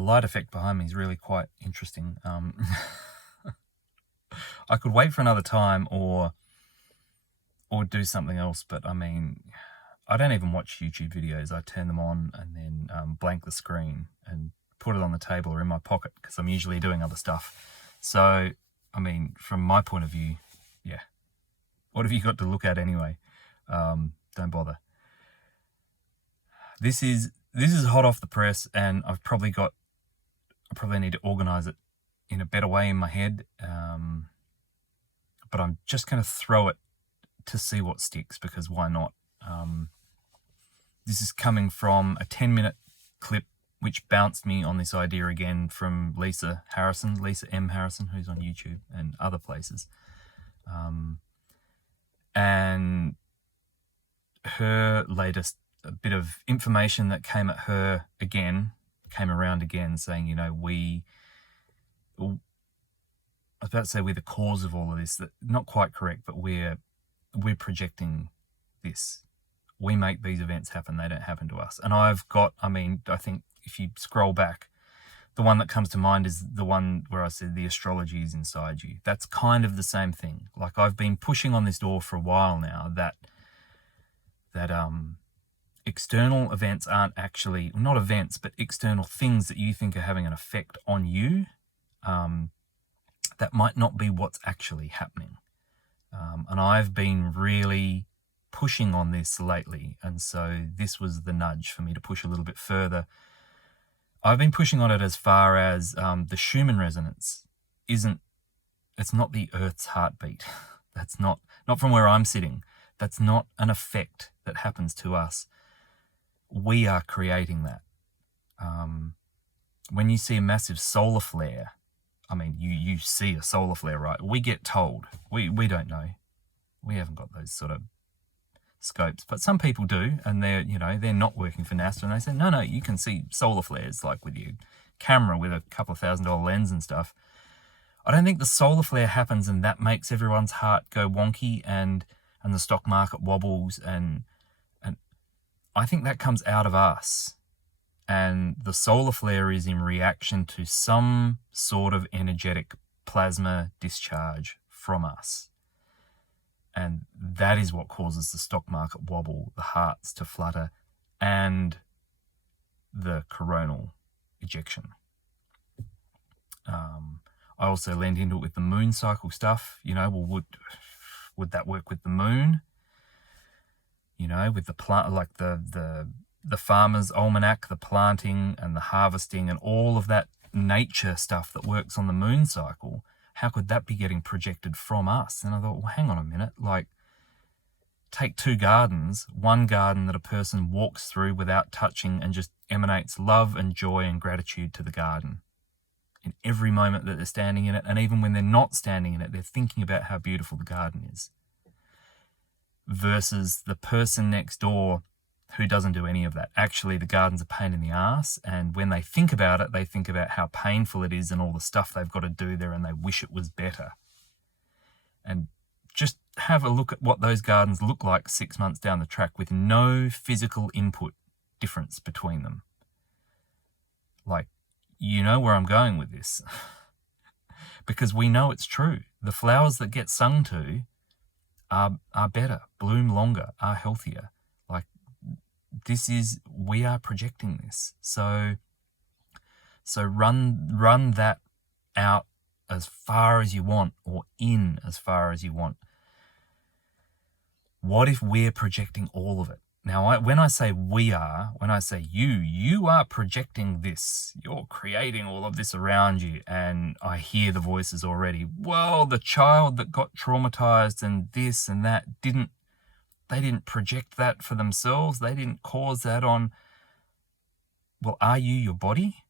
The light effect behind me is really quite interesting. I could wait for another time or do something else, but I mean, I don't even watch YouTube videos. I turn them on and then blank the screen and put it on the table or in my pocket because I'm usually doing other stuff. So, I mean, from my point of view, yeah. What have you got to look at anyway? Don't bother. This is hot off the press, and I probably need to organize it in a better way in my head. But I'm just going to throw it to see what sticks, because why not? This is coming from a 10-minute clip which bounced me on this idea again from Lisa M. Harrison, who's on YouTube and other places. And her latest bit of information that came around again, saying, you know, I was about to say we're the cause of all of this. That not quite correct, but we're projecting this. We make these events happen. They don't happen to us. And I think if you scroll back, the one that comes to mind is the one where I said the astrology is inside you. That's kind of the same thing. Like, I've been pushing on this door for a while now that external events aren't actually, not events, but external things that you think are having an effect on you, that might not be what's actually happening. And I've been really pushing on this lately, and so this was the nudge for me to push a little bit further. I've been pushing on it as far as the Schumann resonance it's not the Earth's heartbeat. That's not from where I'm sitting. That's not an effect that happens to us. We are creating that. When you see a massive solar flare, I mean, you see a solar flare, right? We get told. We don't know. We haven't got those sort of scopes, but some people do, and they're not working for NASA, and they say, no, you can see solar flares, like with your camera with a couple of $1,000 lens and stuff. I don't think the solar flare happens and that makes everyone's heart go wonky and the stock market wobbles, and I think that comes out of us. And the solar flare is in reaction to some sort of energetic plasma discharge from us. And that is what causes the stock market wobble, the hearts to flutter, and the coronal ejection. I also leaned into it with the moon cycle stuff. Would that work with the moon? With the plant, like the farmer's almanac, the planting and the harvesting and all of that nature stuff that works on the moon cycle. How could that be getting projected from us? And I thought, well, hang on a minute. Like, take two gardens, one garden that a person walks through without touching and just emanates love and joy and gratitude to the garden in every moment that they're standing in it. And even when they're not standing in it, they're thinking about how beautiful the garden is. Versus the person next door who doesn't do any of that. Actually, the garden's a pain in the ass, and when they think about it, they think about how painful it is and all the stuff they've got to do there, and they wish it was better. And just have a look at what those gardens look like 6 months down the track with no physical input difference between them. Like, you know where I'm going with this. Because we know it's true. The flowers that get sung to are better, bloom longer, are healthier. Like, we are projecting this. So run that out as far as you want, or in as far as you want. What if we're projecting all of it? Now, when I say you are projecting this. You're creating all of this around you, and I hear the voices already. Well, the child that got traumatized and this and that they didn't project that for themselves. They didn't cause that on. Well, are you your body?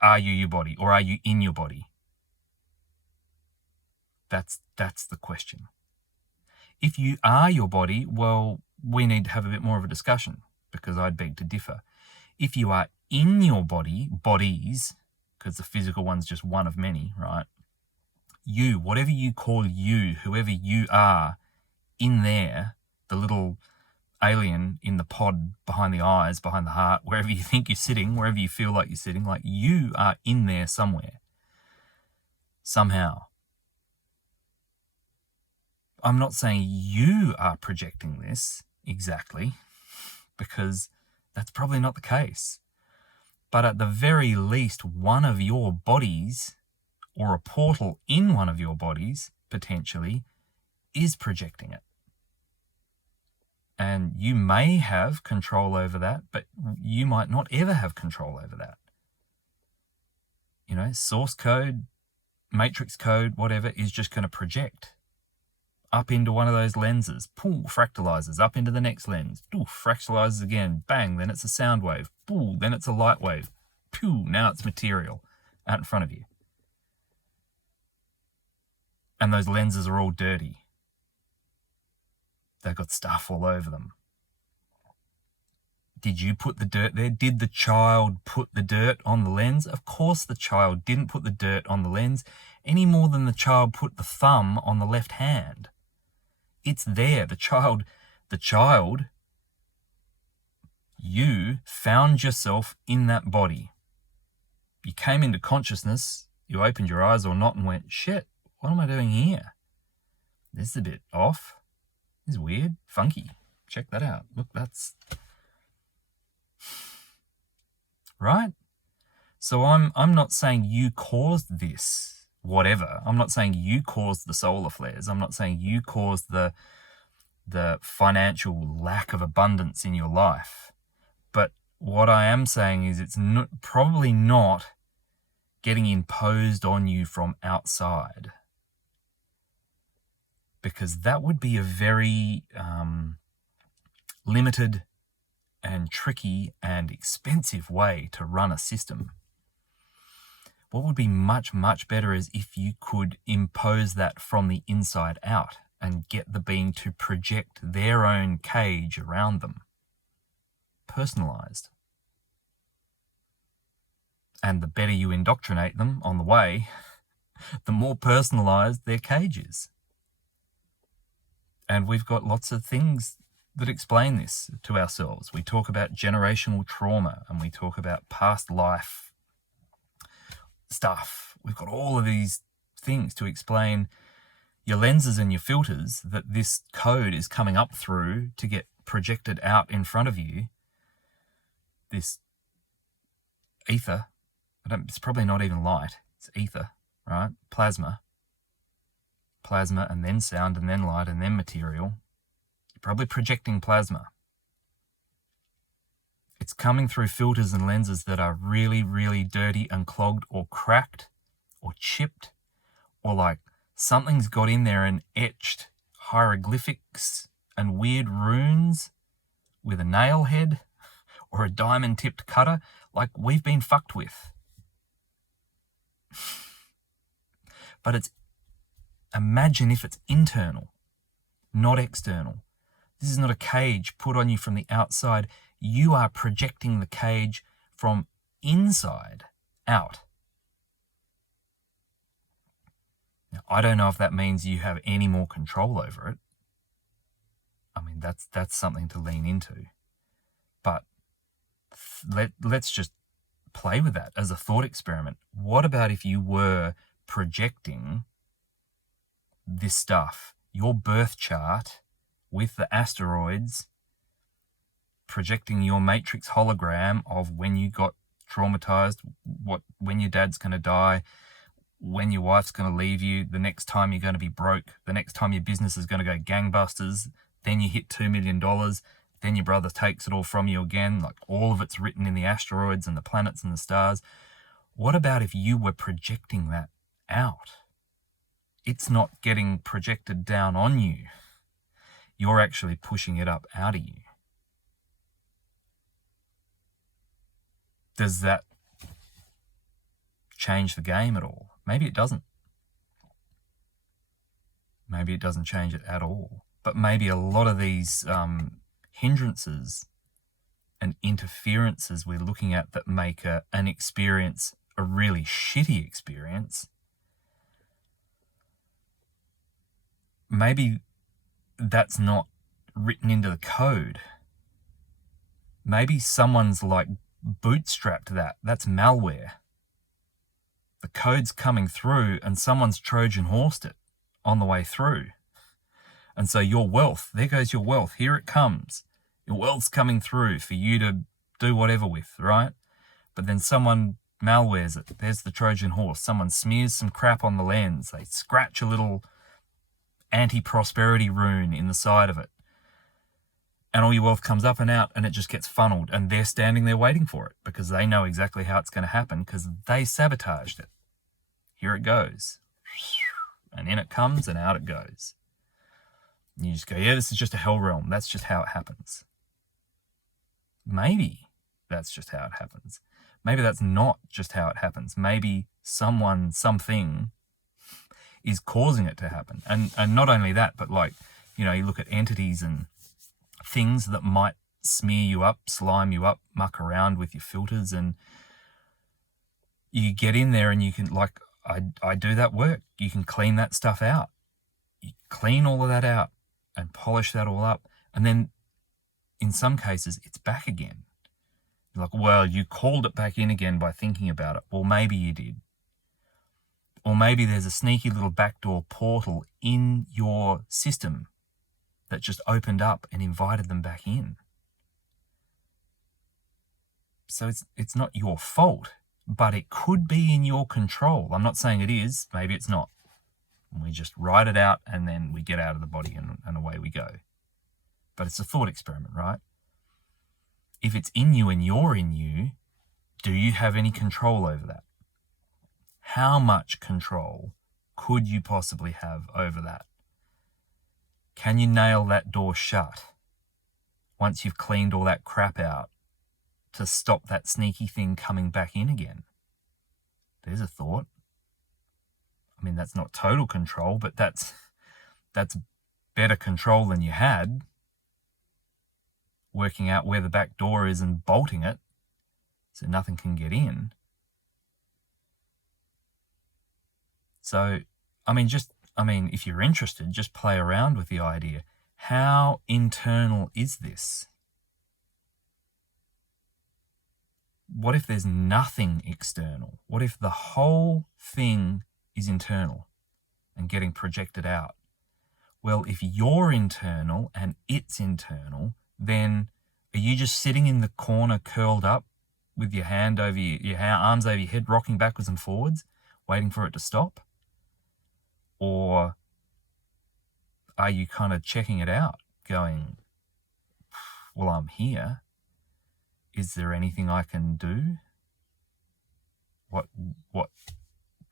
Are you your body, or are you in your body? That's the question. If you are your body, well, we need to have a bit more of a discussion, because I'd beg to differ. If you are in your bodies, because the physical one's just one of many, right? You, whatever you call you, whoever you are, in there, the little alien in the pod behind the eyes, behind the heart, wherever you think you're sitting, wherever you feel like you're sitting, like you are in there somewhere, somehow. I'm not saying you are projecting this exactly, because that's probably not the case. But at the very least, one of your bodies, or a portal in one of your bodies, potentially, is projecting it. And you may have control over that, but you might not ever have control over that. You know, source code, matrix code, whatever, is just going to project up into one of those lenses, fractalizes up into the next lens, fractalizes again, bang, then it's a sound wave, then it's a light wave, now it's material out in front of you. And those lenses are all dirty. They've got stuff all over them. Did you put the dirt there? Did the child put the dirt on the lens? Of course the child didn't put the dirt on the lens any more than the child put the thumb on the left hand. It's there. The child, you found yourself in that body. You came into consciousness, you opened your eyes or not and went, shit, what am I doing here? This is a bit off. This is weird, funky. Check that out. Look, that's... Right? So I'm not saying you caused this. Whatever. I'm not saying you caused the solar flares. I'm not saying you caused the financial lack of abundance in your life. But what I am saying is it's probably not getting imposed on you from outside. Because that would be a very limited and tricky and expensive way to run a system. What would be much, much better is if you could impose that from the inside out and get the being to project their own cage around them. Personalized. And the better you indoctrinate them on the way, the more personalized their cage is. And we've got lots of things that explain this to ourselves. We talk about generational trauma and we talk about past life stuff. We've got all of these things to explain your lenses and your filters that this code is coming up through to get projected out in front of you. This ether, it's probably not even light, it's ether, right? Plasma and then sound and then light and then material. You're probably projecting plasma. It's coming through filters and lenses that are really, really dirty and clogged or cracked or chipped, or like something's got in there and etched hieroglyphics and weird runes with a nail head or a diamond-tipped cutter, like we've been fucked with. But imagine if it's internal, not external. This is not a cage put on you from the outside. You are projecting the cage from inside out. Now, I don't know if that means you have any more control over it. I mean, that's something to lean into. But let's just play with that as a thought experiment. What about if you were projecting this stuff, your birth chart with the asteroids, projecting your matrix hologram of when you got traumatized, when your dad's going to die, when your wife's going to leave you, the next time you're going to be broke, the next time your business is going to go gangbusters, then you hit $2 million, then your brother takes it all from you again, like all of it's written in the asteroids and the planets and the stars. What about if you were projecting that out? It's not getting projected down on you. You're actually pushing it up out of you. Does that change the game at all? Maybe it doesn't. Maybe it doesn't change it at all. But maybe a lot of these hindrances and interferences we're looking at that make an experience a really shitty experience, maybe that's not written into the code. Maybe someone's like bootstrapped that. That's malware. The code's coming through and someone's Trojan horsed it on the way through. And so your wealth, there goes your wealth. Here it comes. Your wealth's coming through for you to do whatever with, right? But then someone malwares it. There's the Trojan horse. Someone smears some crap on the lens. They scratch a little anti-prosperity rune in the side of it. And all your wealth comes up and out and it just gets funneled. And they're standing there waiting for it because they know exactly how it's going to happen because they sabotaged it. Here it goes. And in it comes and out it goes. And you just go, yeah, this is just a hell realm. That's just how it happens. Maybe that's just how it happens. Maybe that's not just how it happens. Maybe someone, something is causing it to happen. And not only that, but like, you know, you look at entities and things that might smear you up, slime you up, muck around with your filters, and you get in there and you can, like, I do that work. You can clean that stuff out. You clean all of that out and polish that all up. And then in some cases, it's back again. You're like, well, you called it back in again by thinking about it. Well, maybe you did. Or maybe there's a sneaky little backdoor portal in your system that just opened up and invited them back in. So it's not your fault, but it could be in your control. I'm not saying it is, maybe it's not. We just write it out and then we get out of the body and away we go. But it's a thought experiment, right? If it's in you and you're in you, do you have any control over that? How much control could you possibly have over that? Can you nail that door shut once you've cleaned all that crap out to stop that sneaky thing coming back in again? There's a thought. I mean, that's not total control, but that's better control than you had. Working out where the back door is and bolting it so nothing can get in. So, if you're interested, just play around with the idea. How internal is this? What if there's nothing external? What if the whole thing is internal and getting projected out? Well, if you're internal and it's internal, then are you just sitting in the corner curled up with your hand over your arms over your head, rocking backwards and forwards, waiting for it to stop? Or are you kind of checking it out, going, well, I'm here. Is there anything I can do? What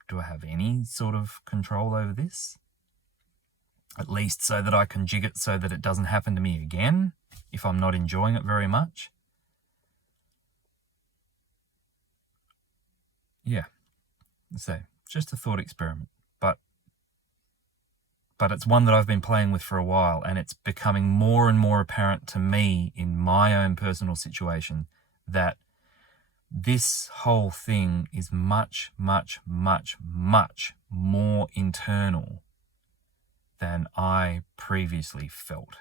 do I have any sort of control over this? At least so that I can jig it so that it doesn't happen to me again if I'm not enjoying it very much. Yeah, so just a thought experiment, but it's one that I've been playing with for a while, and it's becoming more and more apparent to me in my own personal situation that this whole thing is much, much, much, much more internal than I previously felt.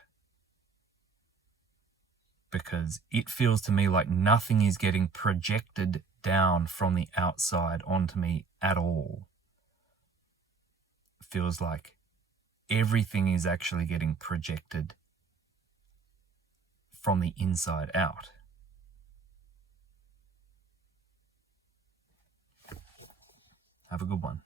Because it feels to me like nothing is getting projected down from the outside onto me at all. It feels like everything is actually getting projected from the inside out. Have a good one.